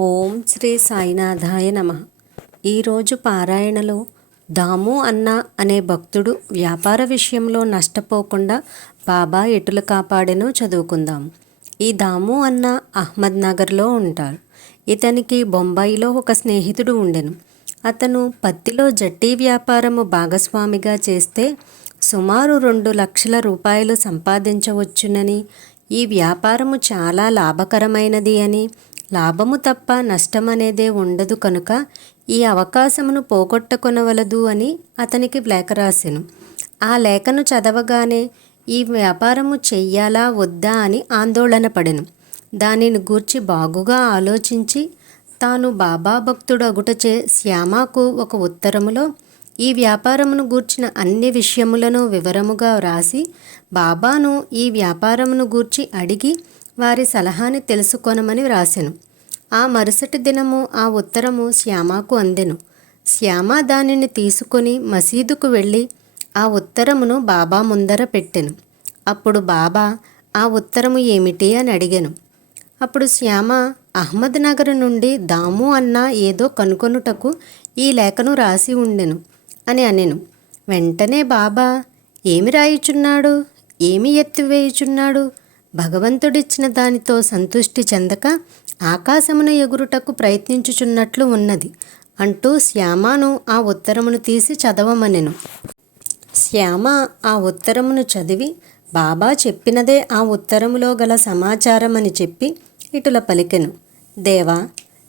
ఓం శ్రీ సాయినాథాయ నమ. ఈరోజు పారాయణలో దాము అన్న అనే భక్తుడు వ్యాపార విషయంలో నష్టపోకుండా బాబా ఎటులు కాపాడెనో చదువుకుందాం. ఈ దాము అన్న అహ్మద్ నగర్లో ఉంటాడు. ఇతనికి బొంబాయిలో ఒక స్నేహితుడు ఉండెను. అతను పత్తిలో జట్టి వ్యాపారము భాగస్వామిగా చేస్తే సుమారు రెండు లక్షల రూపాయలు సంపాదించవచ్చునని ఈ వ్యాపారము చాలా లాభకరమైనది అని లాభము తప్ప నష్టమనేదే ఉండదు కనుక ఈ అవకాశమును పోగొట్టుకొనవలదు అని అతనికి లేఖ రాసెను. ఆ లేఖను చదవగానే ఈ వ్యాపారము చెయ్యాలా వద్దా అని ఆందోళన పడెను. దానిని గూర్చి బాగుగా ఆలోచించి తాను బాబా భక్తుడు అగుటచే శ్యామకు ఒక ఉత్తరములో ఈ వ్యాపారమును గూర్చిన అన్ని విషయములను వివరముగా వ్రాసి బాబాను ఈ వ్యాపారమును గూర్చి అడిగి వారి సలహాని తెలుసుకొనమని వ్రాసెను. ఆ మరుసటి దినము ఆ ఉత్తరము శ్యామకు అందెను. శ్యామ దానిని తీసుకొని మసీదుకు వెళ్ళి ఆ ఉత్తరమును బాబా ముందర పెట్టెను. అప్పుడు బాబా ఆ ఉత్తరము ఏమిటి? అని అడిగాను. అప్పుడు శ్యామ అహ్మద్ నగర్ నుండి దాము అన్న ఏదో కనుకొనుటకు ఈ లేఖను రాసి ఉండెను అని అనెను. వెంటనే బాబా ఏమి రాయుచున్నాడు? ఏమి ఎత్తివేయుచున్నాడు? భగవంతుడిచ్చిన దానితో సంతుష్టి చెందక ఆకాశమున ఎగురుటకు ప్రయత్నించుచున్నట్లు ఉన్నది. అంటూ శ్యామను ఆ ఉత్తరమును తీసి చదవమనెను. శ్యామ ఆ ఉత్తరమును చదివి బాబా చెప్పినదే ఆ ఉత్తరములో గల సమాచారమని చెప్పి ఇటుల పలికెను. దేవా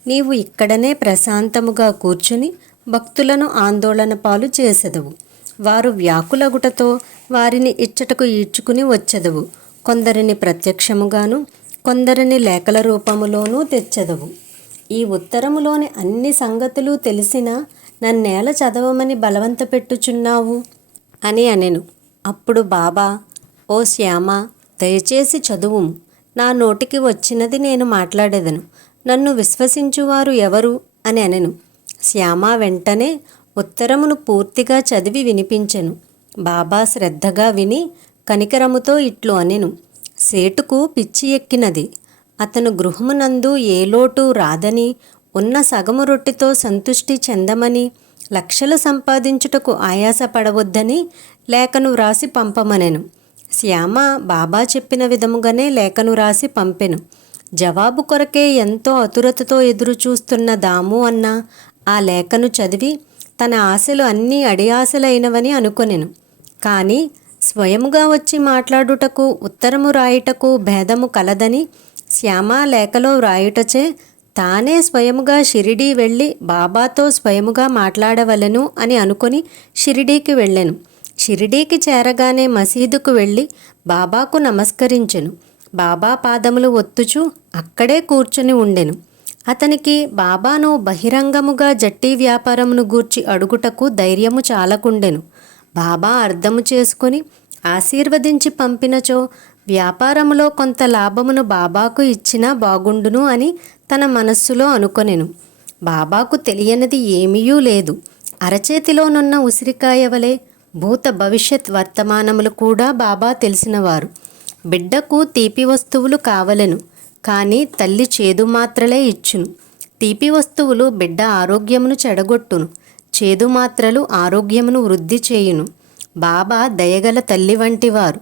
నీవు ఇక్కడనే ప్రశాంతముగా కూర్చుని భక్తులను ఆందోళన పాలు చేసెదవు. వారు వ్యాకులగుటతో వారిని ఇచ్చటకు ఈడ్చుకుని వచ్చెదవు. కొందరిని ప్రత్యక్షముగాను కొందరిని లేఖల రూపములోనూ తెచ్చదవు. ఈ ఉత్తరములోని అన్ని సంగతులు తెలిసినా నన్నేల చదవమని బలవంత పెట్టుచున్నావు అని అనెను. అప్పుడు బాబా ఓ శ్యామ దయచేసి చదువు నా నోటికి వచ్చినది నేను మాట్లాడేదను. నన్ను విశ్వసించువారు ఎవరు అని అనెను. శ్యామ వెంటనే ఉత్తరమును పూర్తిగా చదివి వినిపించెను. బాబా శ్రద్ధగా విని కనికరముతో ఇట్లు అనెను. సేటుకు పిచ్చి ఎక్కినది. అతను గృహమునందు ఏ లోటు రాదని ఉన్న సగము రొట్టెతో సంతుష్టి చెందమని లక్షలు సంపాదించుటకు ఆయాసపడవద్దని లేఖను వ్రాసి పంపమనెను. శ్యామ బాబా చెప్పిన విధముగానే లేఖను రాసి పంపెను. జవాబు కొరకే ఎంతో అతురతతో ఎదురుచూస్తున్న దాము అన్న ఆ లేఖను చదివి తన ఆశలు అన్నీ అడియాశలైనవని అనుకొనెను. కానీ స్వయముగా వచ్చి మాట్లాడుటకు ఉత్తరము రాయుటకు భేదము కలదని శ్యామ లేఖలో వ్రాయుటచే తానే స్వయముగా షిరిడీ వెళ్ళి బాబాతో స్వయముగా మాట్లాడవలెను అని అనుకొని షిరిడీకి వెళ్ళెను. షిరిడీకి చేరగానే మసీదుకు వెళ్ళి బాబాకు నమస్కరించెను. బాబా పాదములు ఒత్తుచు అక్కడే కూర్చుని ఉండెను. అతనికి బాబాను బహిరంగముగా జట్టి వ్యాపారమును గూర్చి అడుగుటకు ధైర్యము చాలకుండెను. బాబా అర్థము చేసుకొని ఆశీర్వదించి పంపినచో వ్యాపారములో కొంత లాభమును బాబాకు ఇచ్చినా బాగుండును అని తన మనస్సులో అనుకొనెను. బాబాకు తెలియనిది ఏమీయూ లేదు. అరచేతిలోనున్న ఉసిరికాయ వలె భూత భవిష్యత్ వర్తమానములు కూడా బాబా తెలిసినవారు. బిడ్డకు తీపి వస్తువులు కావలెను కానీ తల్లి చేదు మాత్రలే ఇచ్చును. తీపి వస్తువులు బిడ్డ ఆరోగ్యమును చెడగొట్టును. చేదు మాత్రలు ఆరోగ్యమును వృద్ధి చేయును. బాబా దయగల తల్లి వంటివారు.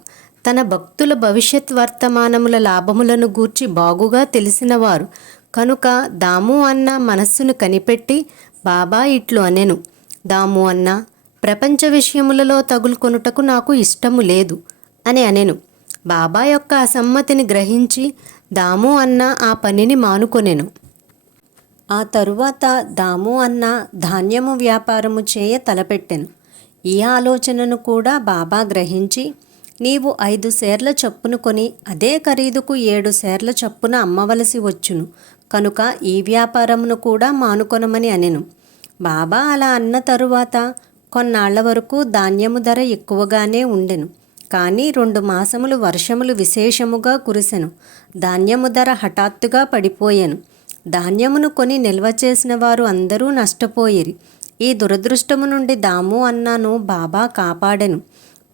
తన భక్తుల భవిష్యత్ వర్తమానముల లాభములను గూర్చి బాగుగా తెలిసినవారు. కనుక దాము అన్న మనస్సును కనిపెట్టి బాబా ఇట్లు అనెను. దాము అన్న ప్రపంచ విషయములలో తగులుకొనుటకు నాకు ఇష్టము లేదు అని అనెను. బాబా యొక్క అసమ్మతిని గ్రహించి దాము అన్న ఆ పనిని మానుకొనెను. ఆ తరువాత దాము అన్న ధాన్యము వ్యాపారము చేయ తలపెట్టెను. ఈ ఆలోచనను కూడా బాబా గ్రహించి నీవు ఐదు సేర్ల చప్పును కొని అదే ఖరీదుకు ఏడు సేర్ల చప్పున అమ్మవలసి వచ్చును. కనుక ఈ వ్యాపారమును కూడా మానుకొనమని అనెను. బాబా అలా అన్న తరువాత కొన్నాళ్ళ వరకు ధాన్యము ధర ఎక్కువగానే ఉండెను. కానీ రెండు మాసములు వర్షములు విశేషముగా కురిసెను. ధాన్యము ధర హఠాత్తుగా పడిపోయాను. ధాన్యమును కొని నిల్వ చేసిన వారు అందరూ నష్టపోయిరి. ఈ దురదృష్టము నుండి దాము అన్నాను బాబా కాపాడెను.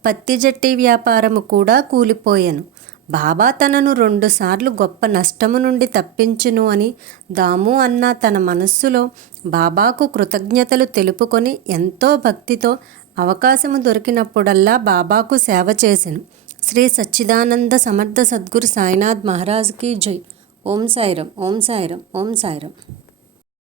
పత్తి జట్టి వ్యాపారము కూడా కూలిపోయాను. బాబా తనను రెండుసార్లు గొప్ప నష్టము నుండి తప్పించును అని దాము అన్న తన మనస్సులో బాబాకు కృతజ్ఞతలు తెలుపుకొని ఎంతో భక్తితో అవకాశము దొరికినప్పుడల్లా బాబాకు సేవ చేసెను. శ్రీ సచ్చిదానంద సమర్థ సద్గురు సాయినాథ్ మహారాజ్కి జై. ఓం సాయిరం ఓం సాయిరం ఓం సాయిరం